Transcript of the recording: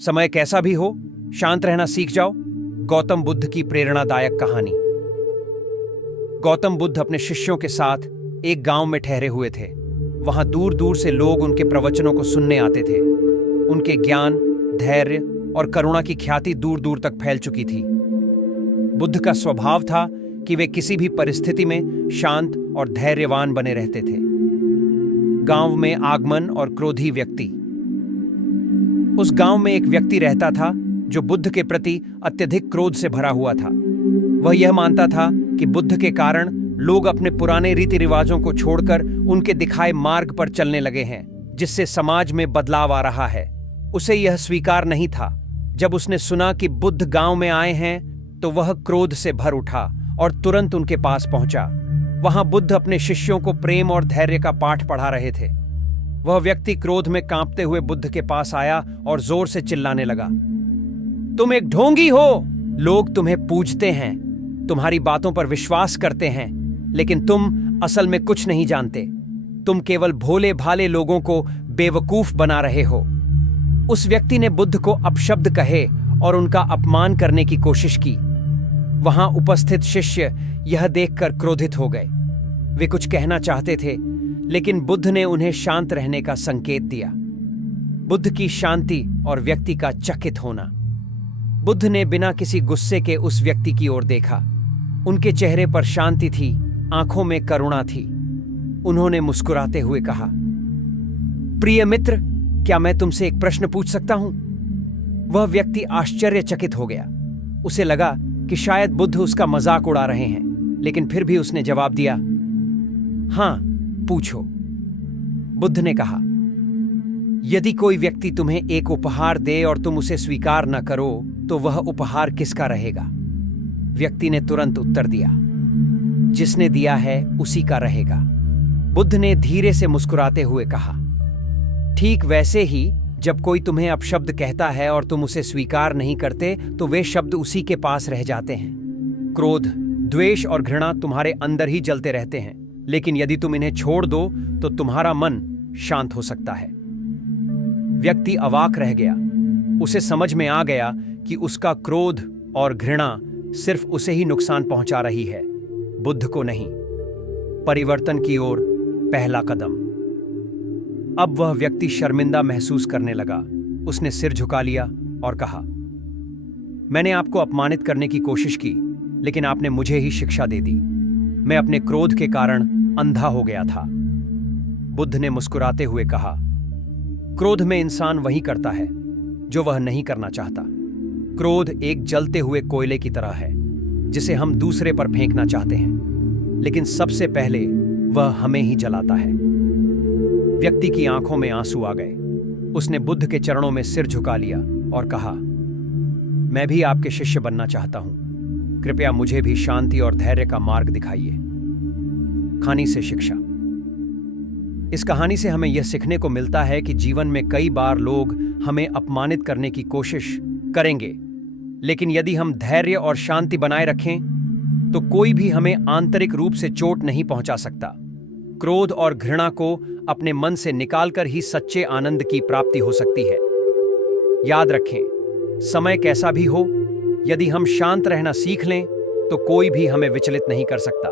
समय कैसा भी हो, शांत रहना सीख जाओ। गौतम बुद्ध की प्रेरणादायक कहानी। गौतम बुद्ध अपने शिष्यों के साथ एक गांव में ठहरे हुए थे। वहां दूर दूर से लोग उनके प्रवचनों को सुनने आते थे। उनके ज्ञान, धैर्य और करुणा की ख्याति दूर दूर तक फैल चुकी थी। बुद्ध का स्वभाव था कि वे किसी भी परिस्थिति में शांत और धैर्यवान बने रहते थे। गांव में आगमन और क्रोधी व्यक्ति। उस गांव में एक व्यक्ति रहता था जो बुद्ध के प्रति अत्यधिक क्रोध से भरा हुआ था। वह यह मानता था कि बुद्ध के कारण लोग अपने पुराने रीति रिवाजों को छोड़कर उनके दिखाए मार्ग पर चलने लगे हैं, जिससे समाज में बदलाव आ रहा है। उसे यह स्वीकार नहीं था। जब उसने सुना कि बुद्ध गांव में आए हैं तो वह क्रोध से भर उठा और तुरंत उनके पास पहुंचा। वहां बुद्ध अपने शिष्यों को प्रेम और धैर्य का पाठ पढ़ा रहे थे। वह व्यक्ति क्रोध में कांपते हुए बुद्ध के पास आया और जोर से चिल्लाने लगा, तुम एक ढोंगी हो। लोग तुम्हें पूजते हैं, तुम्हारी बातों पर विश्वास करते हैं, लेकिन तुम असल में कुछ नहीं जानते। तुम केवल भोले भाले लोगों को बेवकूफ बना रहे हो। उस व्यक्ति ने बुद्ध को अपशब्द कहे और उनका अपमान करने की कोशिश की। वहां उपस्थित शिष्य यह देखकर क्रोधित हो गए। वे कुछ कहना चाहते थे, लेकिन बुद्ध ने उन्हें शांत रहने का संकेत दिया। बुद्ध की शांति और व्यक्ति का चकित होना। बुद्ध ने बिना किसी गुस्से के उस व्यक्ति की ओर देखा। उनके चेहरे पर शांति थी, आंखों में करुणा थी। उन्होंने मुस्कुराते हुए कहा, प्रिय मित्र, क्या मैं तुमसे एक प्रश्न पूछ सकता हूं? वह व्यक्ति आश्चर्यचकित हो गया। उसे लगा कि शायद बुद्ध उसका मजाक उड़ा रहे हैं, लेकिन फिर भी उसने जवाब दिया, हां, पूछो। बुद्ध ने कहा, यदि कोई व्यक्ति तुम्हें एक उपहार दे और तुम उसे स्वीकार न करो, तो वह उपहार किसका रहेगा? व्यक्ति ने तुरंत उत्तर दिया, जिसने दिया है उसी का रहेगा। बुद्ध ने धीरे से मुस्कुराते हुए कहा, ठीक वैसे ही जब कोई तुम्हें अपशब्द कहता है और तुम उसे स्वीकार नहीं करते, तो वे शब्द उसी के पास रह जाते हैं। क्रोध, द्वेष और घृणा तुम्हारे अंदर ही जलते रहते हैं, लेकिन यदि तुम इन्हें छोड़ दो तो तुम्हारा मन शांत हो सकता है। व्यक्ति अवाक रह गया। उसे समझ में आ गया कि उसका क्रोध और घृणा सिर्फ उसे ही नुकसान पहुंचा रही है, बुद्ध को नहीं। परिवर्तन की ओर पहला कदम। अब वह व्यक्ति शर्मिंदा महसूस करने लगा। उसने सिर झुका लिया और कहा, मैंने आपको अपमानित करने की कोशिश की, लेकिन आपने मुझे ही शिक्षा दे दी। मैं अपने क्रोध के कारण अंधा हो गया था। बुद्ध ने मुस्कुराते हुए कहा, क्रोध में इंसान वही करता है जो वह नहीं करना चाहता। क्रोध एक जलते हुए कोयले की तरह है, जिसे हम दूसरे पर फेंकना चाहते हैं, लेकिन सबसे पहले वह हमें ही जलाता है। व्यक्ति की आंखों में आंसू आ गए। उसने बुद्ध के चरणों में सिर झुका लिया और कहा, मैं भी आपके शिष्य बनना चाहता हूं। कृपया मुझे भी शांति और धैर्य का मार्ग दिखाइए। कहानी से शिक्षा। इस कहानी से हमें यह सीखने को मिलता है कि जीवन में कई बार लोग हमें अपमानित करने की कोशिश करेंगे, लेकिन यदि हम धैर्य और शांति बनाए रखें तो कोई भी हमें आंतरिक रूप से चोट नहीं पहुंचा सकता। क्रोध और घृणा को अपने मन से निकालकर ही सच्चे आनंद की प्राप्ति हो सकती है। याद रखें, समय कैसा भी हो, यदि हम शांत रहना सीख लें तो कोई भी हमें विचलित नहीं कर सकता।